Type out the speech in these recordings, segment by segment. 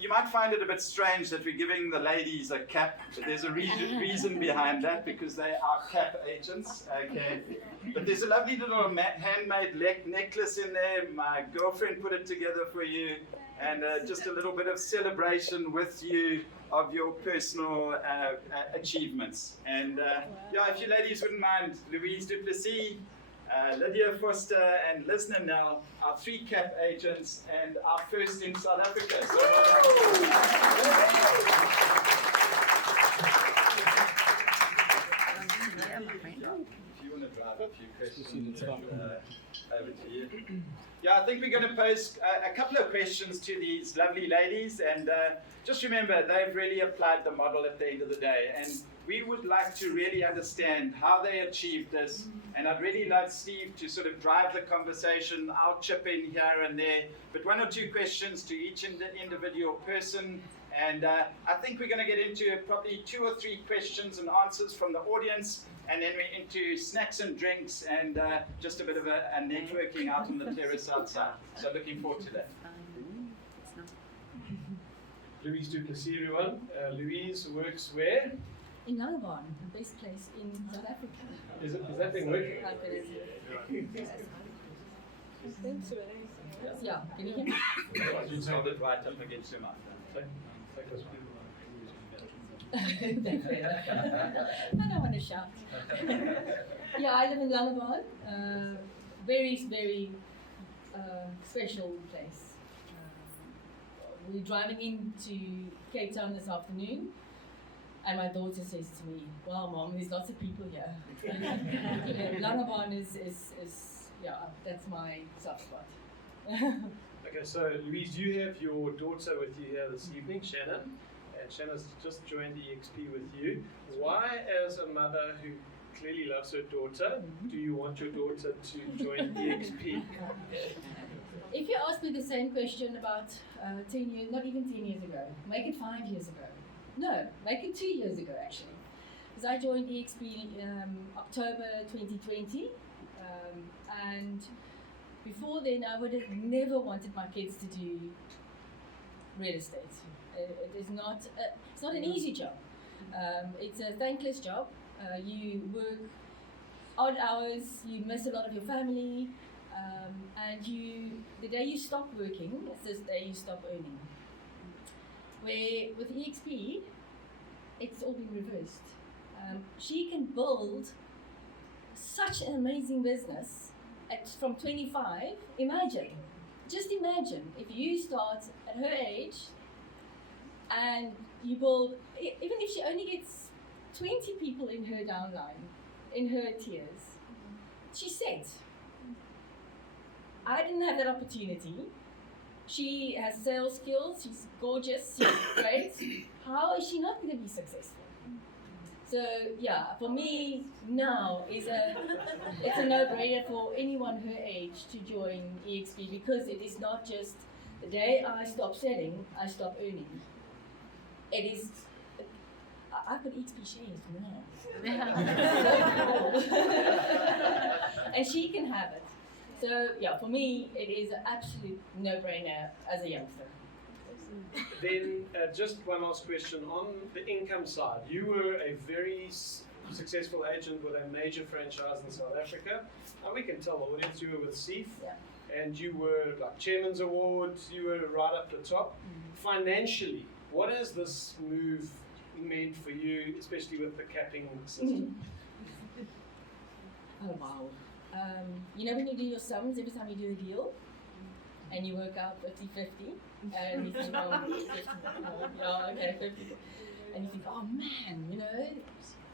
You might find it a bit strange that we're giving the ladies a cap, but there's a reason behind that, because they are cap agents, okay? But there's a lovely little handmade necklace in there. My girlfriend put it together for you, and just a little bit of celebration with you of your personal achievements. And yeah, if you ladies wouldn't mind, Louise du Plessis, Lydia Vorster and Lizna now, our 3 cap agents and our first in South Africa. So, if you want to drive a few questions over to you. Yeah, I think we're going to pose a couple of questions to these lovely ladies, and just remember, they've really applied the model at the end of the day, and we would like to really understand how they achieved this, and I'd really like Steve to sort of drive the conversation. I'll chip in here and there, but 1 or 2 questions to each individual person, and I think we're going to get into probably 2 or 3 questions and answers from the audience, and then we're into snacks and drinks and just a bit of a networking out on the terrace outside. So looking forward to that. Louise du Plessis, everyone. Louise works where? In Langebaan, the best place in South Africa. Is that thing working? Yeah, can you hear me? You hold it right up against your mouth. I don't want to shout. Yeah, I live in Langebaan. Very, very special place. We're driving into Cape Town this afternoon, and my daughter says to me, "Wow, Mom, there's lots of people here." Langebaan is yeah, that's my soft spot. Okay, so Louise, you have your daughter with you here this evening, Shannon, and Shannon's just joined eXp with you. Why, as a mother who clearly loves her daughter, do you want your daughter to join eXp? If you asked me the same question about 10 years, not even 10 years ago, make it 5 years ago. No, make it 2 years ago actually. Because I joined eXp October 2020, and before then I would have never wanted my kids to do real estate. It is not, it's not an easy job. It's a thankless job. You work odd hours, you miss a lot of your family, and the day you stop working, it's the day you stop earning. Where with eXp, it's all been reversed. She can build such an amazing business from 25. Just imagine if you start at her age and you build, even if she only gets 20 people in her downline, in her tiers, she's set. I didn't have that opportunity. She has sales skills, she's gorgeous, she's great. How is she not going to be successful? So yeah, for me now it's a no-brainer for anyone her age to join eXp, because it is not just the day I stop selling, I stop earning. It is, I've got eXp shares now. And she can have it. So yeah, for me, it is an absolute no-brainer as a youngster. Then just one last question on the income side. You were a very successful agent with a major franchise in South Africa, and we can tell the audience you were with SEEF, and you were like Chairman's Awards, you were right up the top. Financially, what has this move meant for you, especially with the capping system? Oh wow. You know when you do your sums every time you do a deal, and you work out 50-50, and you think, oh, 50, yeah, okay, 50. And you think, oh man, you know,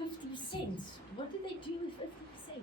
50%. What did they do with 50%?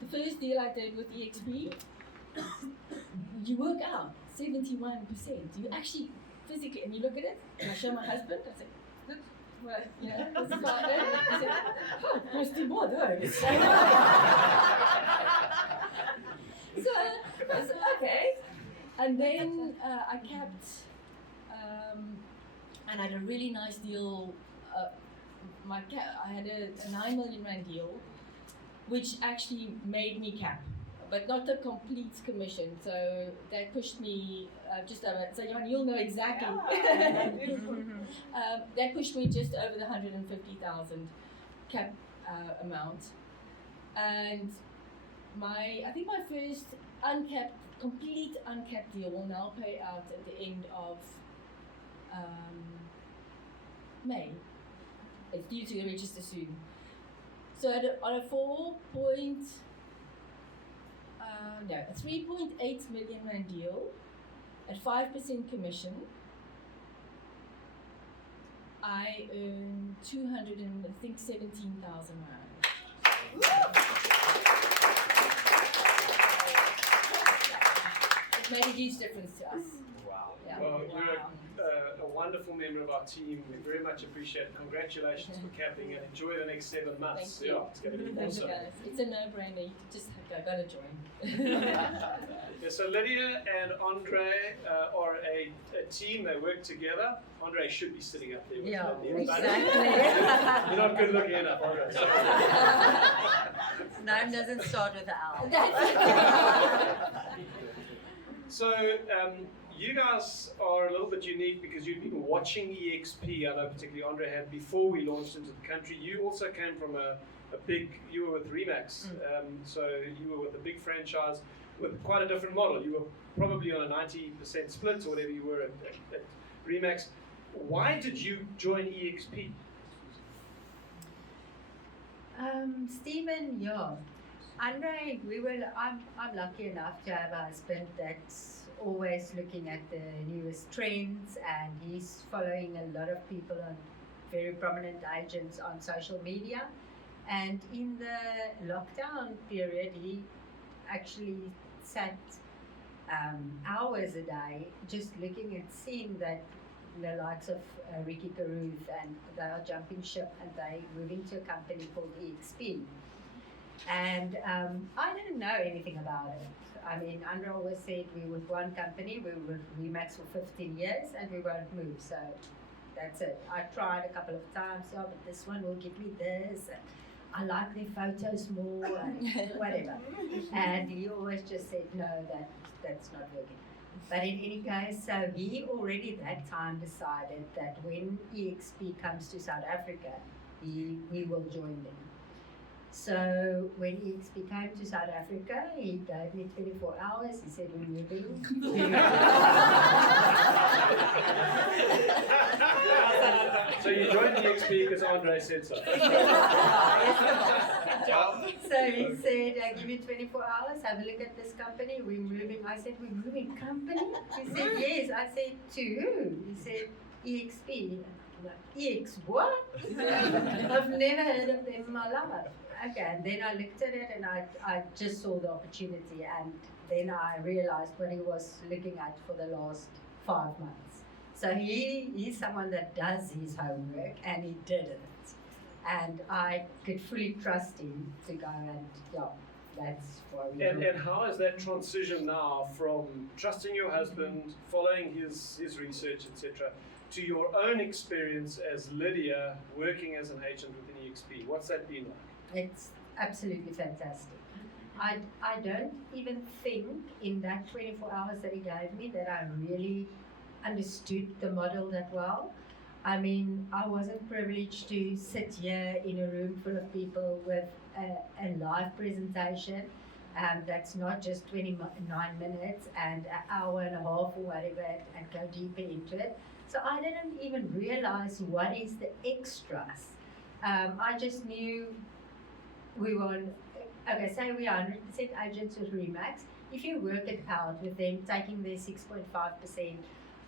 The first deal I did with eXp, you work out 71%. You actually physically, and you look at it, and I show my husband, I say, look, well, you know, this is what I did. He said, oh, let's do more those. So I said, okay. And then I capped, and I had a really nice deal. I had a 9 million rand deal, which actually made me cap, but not a complete commission. So that pushed me just over. So Johan, you'll know exactly. That pushed me just over the 150,000 cap amount, and I think my first complete uncapped deal will now pay out at the end of May. It's due to register soon. So on a 3.8 million rand deal at 5% commission, I earn 17,000 rand. It made a huge difference to us. Wow. Yeah. Well, you're a wonderful member of our team. We very much appreciate it. Congratulations for capping and enjoy the next 7 months. Thank you. Yeah, it's going to be awesome. It's a no-brainer. You just gotta join. Yeah, so Lydia and Andre are a team. They work together. Andre should be sitting up there with Lydia. Exactly. You're not good looking enough, Andre. Sorry. Name doesn't start with an L. So you guys are a little bit unique because you've been watching eXp. I know particularly Andre had before we launched into the country. You also came from you were with Remax. So you were with a big franchise with quite a different model. You were probably on a 90% split or whatever you were at Remax. Why did you join eXp? Stephen, Andre, I'm lucky enough to have a husband that's always looking at the newest trends, and he's following a lot of people on very prominent agents on social media. And in the lockdown period, he actually sat hours a day just looking at seeing that the likes of Ricky Caruth, and they are jumping ship and they moving to a company called eXp. And I didn't know anything about it. I mean, Andre always said we were one company, we were with Remax for 15 years and we won't move, so that's it. I tried a couple of times, but this one will give me this, and I like their photos more, and whatever. And he always just said, no, that's not working. But in any case, so he already that time decided that when eXp comes to South Africa, we will join them. So when eXp came to South Africa, he gave me 24 hours. He said, we're moving. So you joined eXp because Andre said so. So he said, give me 24 hours, have a look at this company, we're moving. I said, we're moving company? He said, yes. I said, to who? He said, eXp. EX what? I've never heard of them in my life. Okay, and then I looked at it and I just saw the opportunity, and then I realized what he was looking at for the last 5 months. So he's someone that does his homework, and he did it. And I could fully trust him to go, and that's why we And how is that transition now from trusting your husband, following his research, etc., to your own experience as Lydia working as an agent within eXp? What's that been like? It's absolutely fantastic. I don't even think in that 24 hours that he gave me that I really understood the model that well. I mean, I wasn't privileged to sit here in a room full of people with a live presentation that's not just 29 minutes and an hour and a half or whatever, and go deeper into it. So I didn't even realize what is the extras. I just knew we were on, say we are 100% agents with Remax. If you work it out with them taking their 6.5%,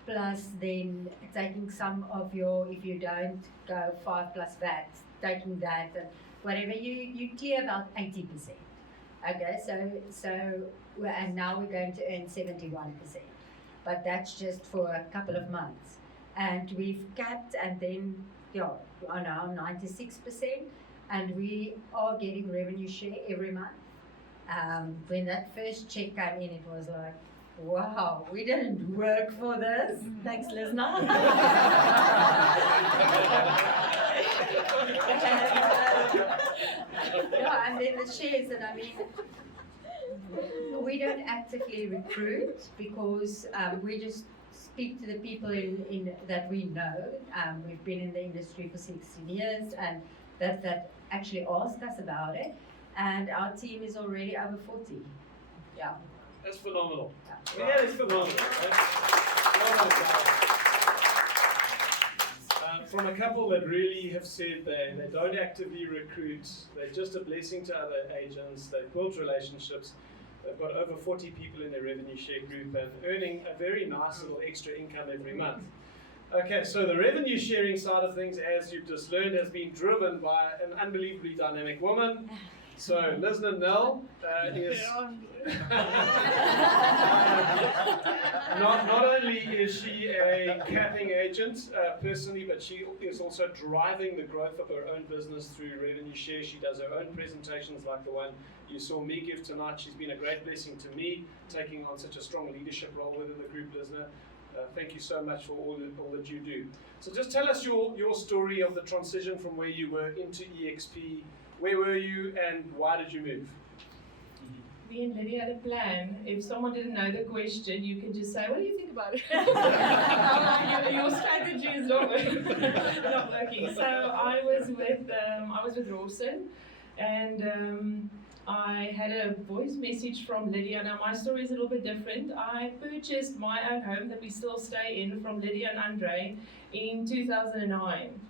plus then taking some of your, if you don't go 5 plus VAT, taking that and whatever, you clear about 80%. Okay, so and now we're going to earn 71%, but that's just for a couple of months, and we've capped, and then are now 96%, and we are getting revenue share every month. When that first check came in, it was like, wow, we didn't work for this. Thanks, Lizna. and then the shares, and I mean, We don't actively recruit because we just speak to the people in that we know. We've been in the industry for 16 years, and that actually ask us about it. And our team is already over 40. Yeah. That's phenomenal. Yeah. Yeah, it's phenomenal. From a couple that really have said they don't actively recruit, they're just a blessing to other agents, they've built relationships, they've got over 40 people in their revenue share group and earning a very nice little extra income every month. Okay, so the revenue sharing side of things, as you've just learned, has been driven by an unbelievably dynamic woman. So Lizna Nell is not only is she a capping agent personally, but she is also driving the growth of her own business through revenue share. She does her own presentations like the one you saw me give tonight. She's been a great blessing to me, taking on such a strong leadership role within the group, Lizna. Thank you so much for all that you do. So just tell us your story of the transition from where you were into eXp. Where were you and why did you move? Me and Lydia had a plan. If someone didn't know the question, you can just say, "What do you think about it?" your strategy is not working. So I was with Rawson, and I had a voice message from Lydia. Now my story is a little bit different. I purchased my own home that we still stay in from Lydia and Andre in 2009.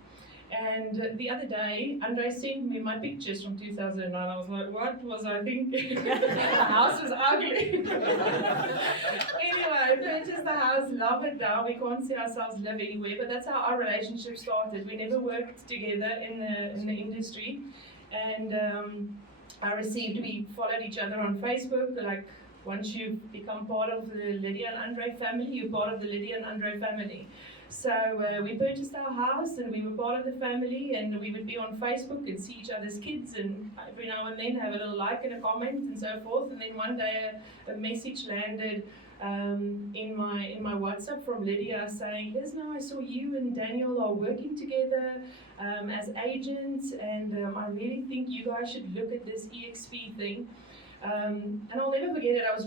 And the other day, Andre sent me my pictures from 2009. I was like, what was I thinking? The house was ugly. Anyway, I purchased the house, love it now. We can't see ourselves live anywhere, but that's how our relationship started. We never worked together in the industry. And we followed each other on Facebook. Like, once you become part of the Lydia and Andre family, you're part of the Lydia and Andre family. So we purchased our house and we were part of the family, and we would be on Facebook and see each other's kids, and every now and then have a little like and a comment and so forth. And then one day a message landed in my WhatsApp from Lydia saying, "Lizna, I saw you and Daniel are working together as agents, and I really think you guys should look at this eXp thing." And I'll never forget it. I was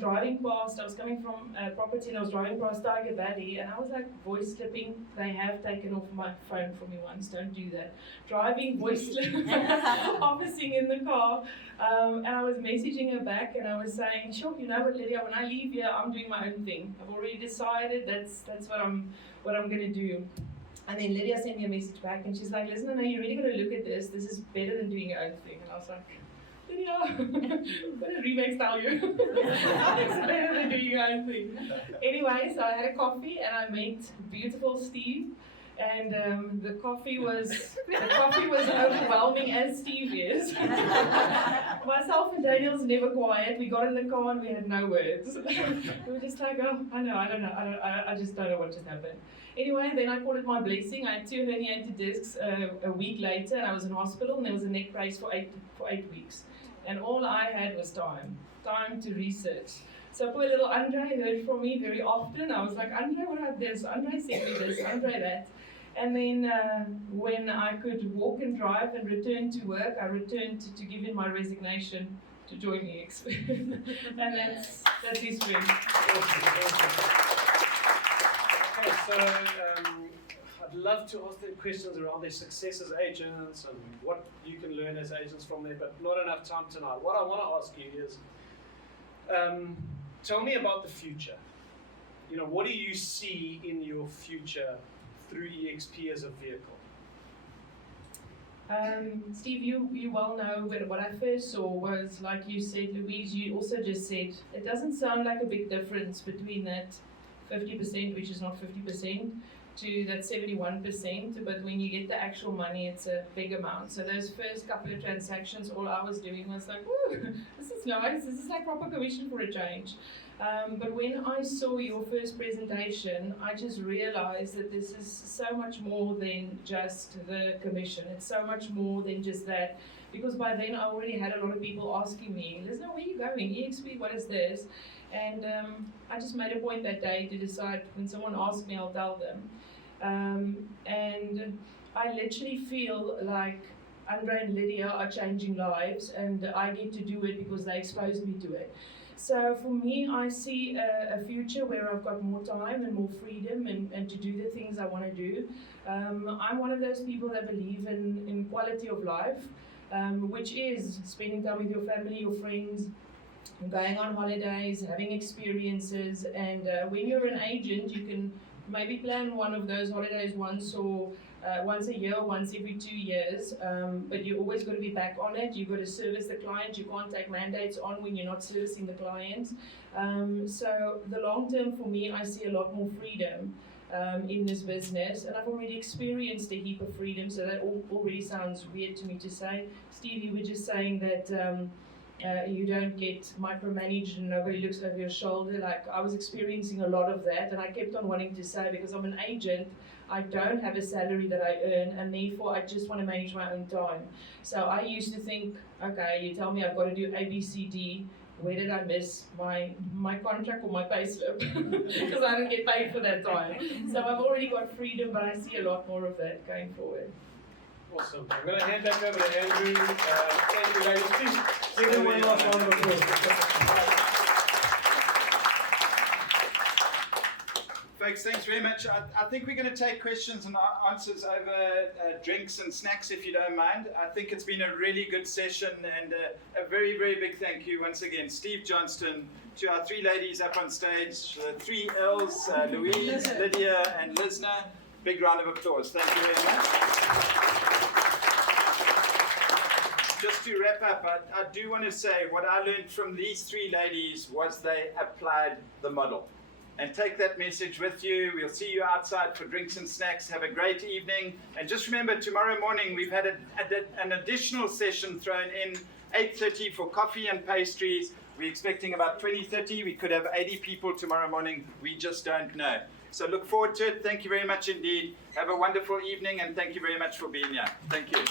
coming from property, and I was driving past Tiger Valley, and I was like voice clipping. They have taken off my phone from me once, don't do that. Driving, voice clipping, officing in the car, and I was messaging her back, and I was saying, "Sure, you know what, Lydia, when I leave here, I'm doing my own thing. I've already decided that's what I'm going to do." And then Lydia sent me a message back, and she's like, "Listen, no, you really got to look at this. This is better than doing your own thing." And I was like, "Lydia, what did Remax tell you? It's better than doing your own thing." Anyway, so I had a coffee and I met beautiful Steve, and the coffee was overwhelming, as Steve is. Myself and Daniel's never quiet. We got in the car and we had no words. We were just like, "Oh, I just don't know what just happened." Anyway, then I called it my blessing. I had 2 herniated discs a week later, and I was in hospital, and there was a neck brace for 8 weeks. And all I had was time to research. So poor little Andre heard from me very often. I was like, "Andre, what about this? Andre sent me this, Andre that." And then when I could walk and drive and return to work, I returned to give in my resignation to join eXp. And that's history. Okay, so I'd love to ask them questions around their success as agents and what you can learn as agents from there, but not enough time tonight. What I want to ask you is, tell me about the future. You know, what do you see in your future through eXp as a vehicle? Steve, you well know what I first saw was, like you said, Louise, you also just said, it doesn't sound like a big difference between that 50%, which is not 50%, to that 71%, but when you get the actual money, it's a big amount. So those first couple of transactions, all I was doing was like, "Woo, this is nice, this is like proper commission for a change." But when I saw your first presentation, I just realized that this is so much more than just the commission. It's so much more than just that, because by then I already had a lot of people asking me, "Lizna, where are you going? eXp, what is this?" And I just made a point that day to decide, when someone asks me, I'll tell them. And I literally feel like Andre and Lydia are changing lives, and I get to do it because they exposed me to it. So for me, I see a future where I've got more time and more freedom and to do the things I want to do. I'm one of those people that believe in quality of life, which is spending time with your family, your friends, going on holidays, having experiences. And when you're an agent, you can maybe plan one of those holidays once a year, once every 2 years, but you always got to be back on it. You've got to service the client. You can't take mandates on when you're not servicing the client. So the long term for me, I see a lot more freedom in this business, and I've already experienced a heap of freedom, so that already sounds weird to me to say. Steve, you were just saying that you don't get micromanaged and nobody looks over your shoulder. Like, I was experiencing a lot of that, and I kept on wanting to say, because I'm an agent, I don't have a salary that I earn, and therefore I just want to manage my own time. So I used to think, okay, you tell me I've got to do A, B, C, D. Where did I miss my contract or my pay slip? Because I don't get paid for that time. So I've already got freedom, but I see a lot more of that going forward. Awesome. I'm going to hand back over to Andrew. Thank you, ladies. Please give them one last round of applause. Folks, thanks very much. I think we're going to take questions and answers over drinks and snacks, if you don't mind. I think it's been a really good session, and a very, very big thank you once again, Steve Johnston, to our three ladies up on stage, the three L's, Louise, Lydia, and Lizna. Big round of applause. Thank you very much. Just to wrap up, I do want to say what I learned from these three ladies was they applied the model. And take that message with you. We'll see you outside for drinks and snacks. Have a great evening. And just remember, tomorrow morning we've had an additional session thrown in, 8:30 for coffee and pastries. We're expecting about 20, 30. We could have 80 people tomorrow morning. We just don't know. So look forward to it. Thank you very much indeed. Have a wonderful evening, and thank you very much for being here. Thank you.